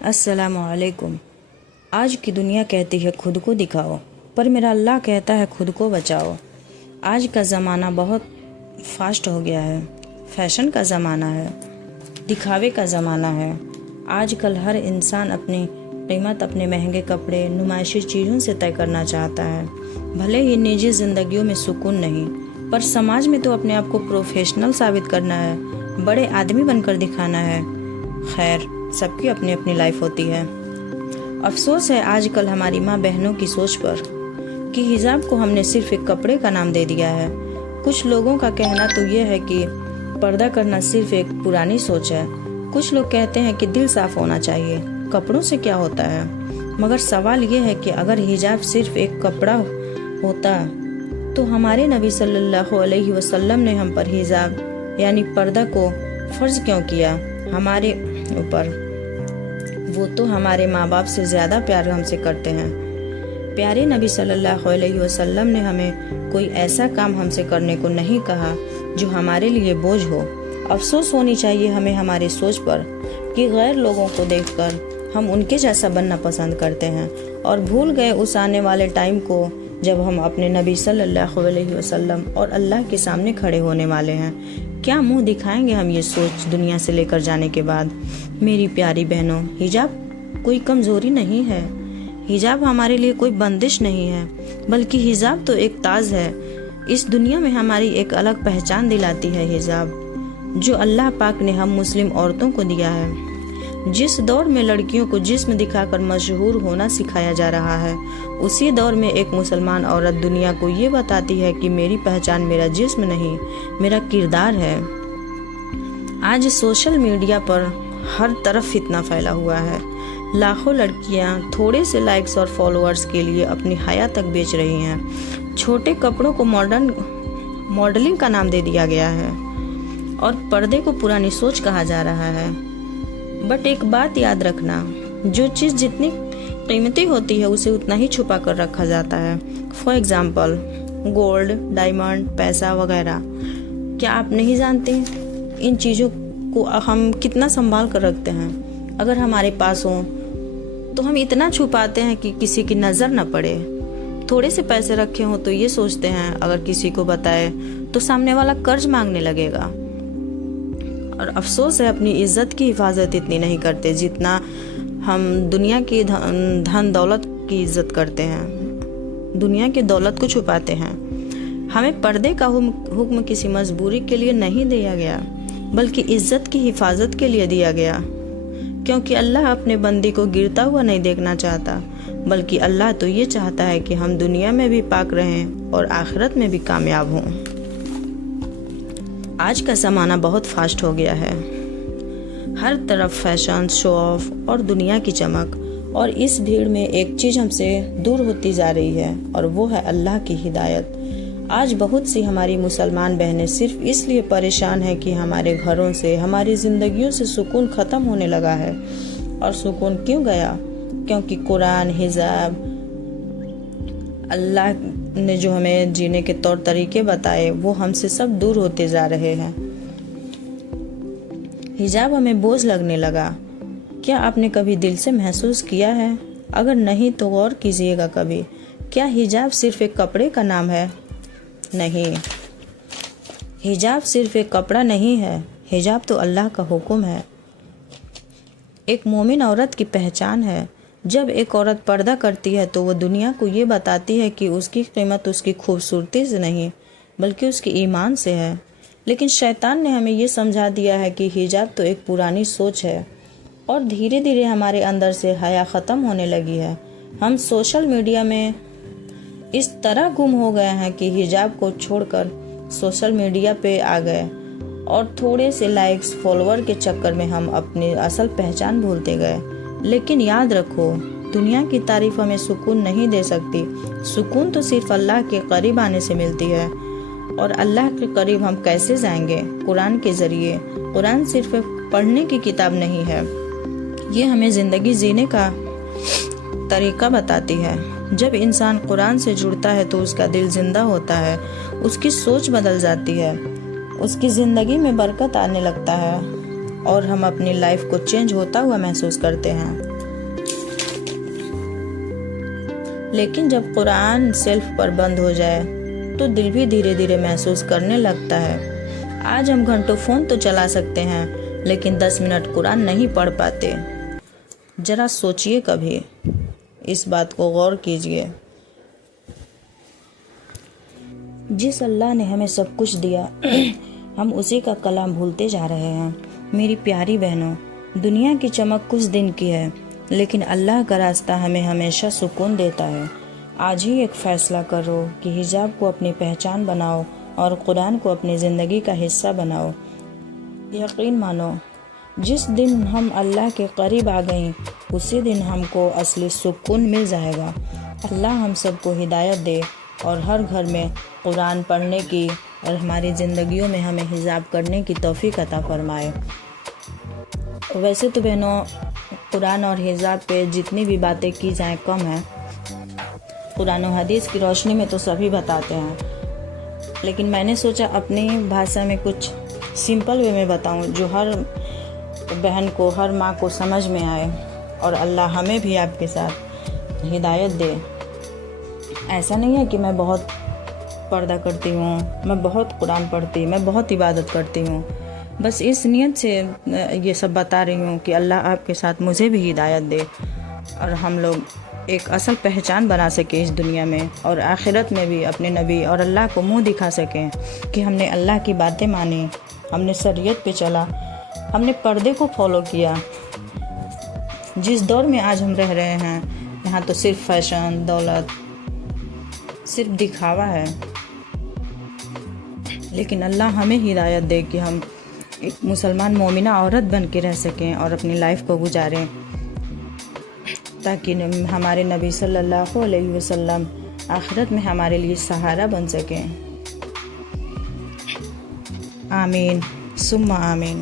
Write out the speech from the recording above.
السلام علیکم۔ آج کی دنیا کہتی ہے خود کو دکھاؤ، پر میرا اللہ کہتا ہے خود کو بچاؤ۔ آج کا زمانہ بہت فاسٹ ہو گیا ہے، فیشن کا زمانہ ہے، دکھاوے کا زمانہ ہے۔ آج کل ہر انسان اپنی قیمت اپنے مہنگے کپڑے، نمائشی چیزوں سے طے کرنا چاہتا ہے۔ بھلے ہی نجی زندگیوں میں سکون نہیں، پر سماج میں تو اپنے آپ کو پروفیشنل ثابت کرنا ہے، بڑے آدمی بن کر دکھانا ہے۔ خیر، سب کی اپنی اپنی لائف ہوتی ہے۔ افسوس ہے آج کل ہماری ماں بہنوں کی سوچ پر کہ حجاب کو ہم نے صرف ایک کپڑے کا نام دے دیا ہے۔ کچھ لوگوں کا کہنا تو یہ ہے کہ پردہ کرنا صرف ایک پرانی سوچ ہے۔ کچھ لوگ کہتے ہیں کہ دل صاف ہونا چاہیے، کپڑوں سے کیا ہوتا ہے؟ مگر سوال یہ ہے کہ اگر حجاب صرف ایک کپڑا ہوتا تو ہمارے نبی صلی اللہ علیہ وسلم نے ہم پر حجاب یعنی پردہ کو فرض کیوں کیا ہمارے اوپر؟ وہ تو ہمارے ماں باپ سے زیادہ پیار ہم سے کرتے ہیں۔ پیارے نبی صلی اللہ علیہ وسلم نے ہمیں کوئی ایسا کام ہم سے کرنے کو نہیں کہا جو ہمارے لیے بوجھ ہو۔ افسوس ہونی چاہیے ہمیں ہماری سوچ پر کہ غیر لوگوں کو دیکھ کر ہم ان کے جیسا بننا پسند کرتے ہیں اور بھول گئے اس آنے والے ٹائم کو جب ہم اپنے نبی صلی اللہ علیہ وسلم اور اللہ کے سامنے کھڑے ہونے والے ہیں۔ کیا منہ دکھائیں گے ہم یہ سوچ دنیا سے لے کر جانے کے بعد؟ میری پیاری بہنوں، حجاب کوئی کمزوری نہیں ہے، حجاب ہمارے لیے کوئی بندش نہیں ہے، بلکہ حجاب تو ایک تاج ہے۔ اس دنیا میں ہماری ایک الگ پہچان دلاتی ہے حجاب، جو اللہ پاک نے ہم مسلم عورتوں کو دیا ہے۔ جس دور میں لڑکیوں کو جسم دکھا کر مشہور ہونا سکھایا جا رہا ہے، اسی دور میں ایک مسلمان عورت دنیا کو یہ بتاتی ہے کہ میری پہچان میرا جسم نہیں، میرا کردار ہے۔ آج سوشل میڈیا پر ہر طرف فتنہ پھیلا ہوا ہے۔ لاکھوں لڑکیاں تھوڑے سے لائکس اور فالوورز کے لیے اپنی حیا تک بیچ رہی ہیں۔ چھوٹے کپڑوں کو ماڈلنگ کا نام دے دیا گیا ہے اور پردے کو پرانی سوچ کہا جا رہا ہے۔ بٹ ایک بات یاد رکھنا، جو چیز جتنی قیمتی ہوتی ہے اسے اتنا ہی چھپا کر رکھا جاتا ہے۔ فار ایگزامپل گولڈ، ڈائمنڈ، پیسہ وغیرہ۔ کیا آپ نہیں جانتے ان چیزوں کو ہم کتنا سنبھال کر رکھتے ہیں؟ اگر ہمارے پاس ہوں تو ہم اتنا چھپاتے ہیں کہ کسی کی نظر نہ پڑے۔ تھوڑے سے پیسے رکھے ہوں تو یہ سوچتے ہیں اگر کسی کو بتائے تو سامنے والا قرض مانگنے لگے گا۔ اور افسوس ہے اپنی عزت کی حفاظت اتنی نہیں کرتے جتنا ہم دنیا کی دھن دولت کی عزت کرتے ہیں، دنیا کی دولت کو چھپاتے ہیں۔ ہمیں پردے کا حکم کسی مجبوری کے لیے نہیں دیا گیا، بلکہ عزت کی حفاظت کے لیے دیا گیا، کیونکہ اللہ اپنے بندی کو گرتا ہوا نہیں دیکھنا چاہتا، بلکہ اللہ تو یہ چاہتا ہے کہ ہم دنیا میں بھی پاک رہیں اور آخرت میں بھی کامیاب ہوں۔ آج کا زمانہ بہت فاسٹ ہو گیا ہے، ہر طرف فیشن، شو آف اور دنیا کی چمک، اور اس بھیڑ میں ایک چیز ہم سے دور ہوتی جا رہی ہے اور وہ ہے اللہ کی ہدایت۔ آج بہت سی ہماری مسلمان بہنیں صرف اس لیے پریشان ہیں کہ ہمارے گھروں سے، ہماری زندگیوں سے سکون ختم ہونے لگا ہے۔ اور سکون کیوں گیا؟ کیونکہ قرآن، حجاب، اللہ نے جو ہمیں جینے کے طور طریقے بتائے وہ ہم سے سب دور ہوتے جا رہے ہیں۔ حجاب ہمیں بوجھ لگنے لگا۔ کیا آپ نے کبھی دل سے محسوس کیا ہے؟ اگر نہیں تو غور کیجیے گا کبھی۔ کیا حجاب صرف ایک کپڑے کا نام ہے؟ نہیں، حجاب صرف ایک کپڑا نہیں ہے، حجاب تو اللہ کا حکم ہے، ایک مومن عورت کی پہچان ہے۔ جب ایک عورت پردہ کرتی ہے تو وہ دنیا کو یہ بتاتی ہے کہ اس کی قیمت اس کی خوبصورتی سے نہیں بلکہ اس کے ایمان سے ہے۔ لیکن شیطان نے ہمیں یہ سمجھا دیا ہے کہ حجاب تو ایک پرانی سوچ ہے، اور دھیرے دھیرے ہمارے اندر سے حیا ختم ہونے لگی ہے۔ ہم سوشل میڈیا میں اس طرح گم ہو گئے ہیں کہ حجاب کو چھوڑ کر سوشل میڈیا پہ آ گئے، اور تھوڑے سے لائکس، فالوور کے چکر میں ہم اپنی اصل پہچان بھولتے گئے۔ لیکن یاد رکھو، دنیا کی تعریف ہمیں سکون نہیں دے سکتی۔ سکون تو صرف اللہ کے قریب آنے سے ملتی ہے، اور اللہ کے قریب ہم کیسے جائیں گے؟ قرآن کے ذریعے۔ قرآن صرف پڑھنے کی کتاب نہیں ہے، یہ ہمیں زندگی جینے کا طریقہ بتاتی ہے۔ جب انسان قرآن سے جڑتا ہے تو اس کا دل زندہ ہوتا ہے، اس کی سوچ بدل جاتی ہے، اس کی زندگی میں برکت آنے لگتا ہے، اور ہم اپنی لائف کو چینج ہوتا ہوا محسوس کرتے ہیں۔ لیکن جب قرآن سیلف پر بند ہو جائے تو دل بھی دھیرے دھیرے محسوس کرنے لگتا ہے۔ آج ہم گھنٹوں فون تو چلا سکتے ہیں لیکن 10 منٹ قرآن نہیں پڑھ پاتے۔ ذرا سوچئے، کبھی اس بات کو غور کیجئے۔ جس اللہ نے ہمیں سب کچھ دیا ہم اسی کا کلام بھولتے جا رہے ہیں۔ میری پیاری بہنوں، دنیا کی چمک کچھ دن کی ہے لیکن اللہ کا راستہ ہمیں ہمیشہ سکون دیتا ہے۔ آج ہی ایک فیصلہ کرو کہ حجاب کو اپنی پہچان بناؤ اور قرآن کو اپنی زندگی کا حصہ بناؤ۔ یقین مانو، جس دن ہم اللہ کے قریب آ گئیں اسی دن ہم کو اصلی سکون مل جائے گا۔ اللہ ہم سب کو ہدایت دے اور ہر گھر میں قرآن پڑھنے کی اور ہماری زندگیوں میں ہمیں حجاب کرنے کی توفیق عطا فرمائے۔ ویسے تو بہنوں، قرآن اور حجاب پہ جتنی بھی باتیں کی جائیں کم ہیں۔ قرآن و حدیث کی روشنی میں تو سبھی بتاتے ہیں، لیکن میں نے سوچا اپنی بھاشا میں کچھ سمپل وے میں بتاؤں جو ہر بہن کو، ہر ماں کو سمجھ میں آئے، اور اللہ ہمیں بھی آپ کے ساتھ ہدایت دے۔ ایسا نہیں ہے کہ میں بہت پردہ کرتی ہوں، میں بہت قرآن پڑھتی، میں بہت عبادت کرتی ہوں، بس اس نیت سے یہ سب بتا رہی ہوں کہ اللہ آپ کے ساتھ مجھے بھی ہدایت دے اور ہم لوگ ایک اصل پہچان بنا سکیں اس دنیا میں، اور آخرت میں بھی اپنے نبی اور اللہ کو منہ دکھا سکیں کہ ہم نے اللہ کی باتیں مانی، ہم نے شریعت پہ چلا، ہم نے پردے کو فالو کیا۔ جس دور میں آج ہم رہ رہے ہیں یہاں تو صرف فیشن، دولت، صرف دکھاوا ہے، لیکن اللہ ہمیں ہدایت دے کہ ہم ایک مسلمان مومنہ عورت بن کے رہ سکیں اور اپنی لائف کو گزاریں، تاکہ ہمارے نبی صلی اللہ علیہ وسلم آخرت میں ہمارے لیے سہارا بن سکیں۔ آمین ثم آمین۔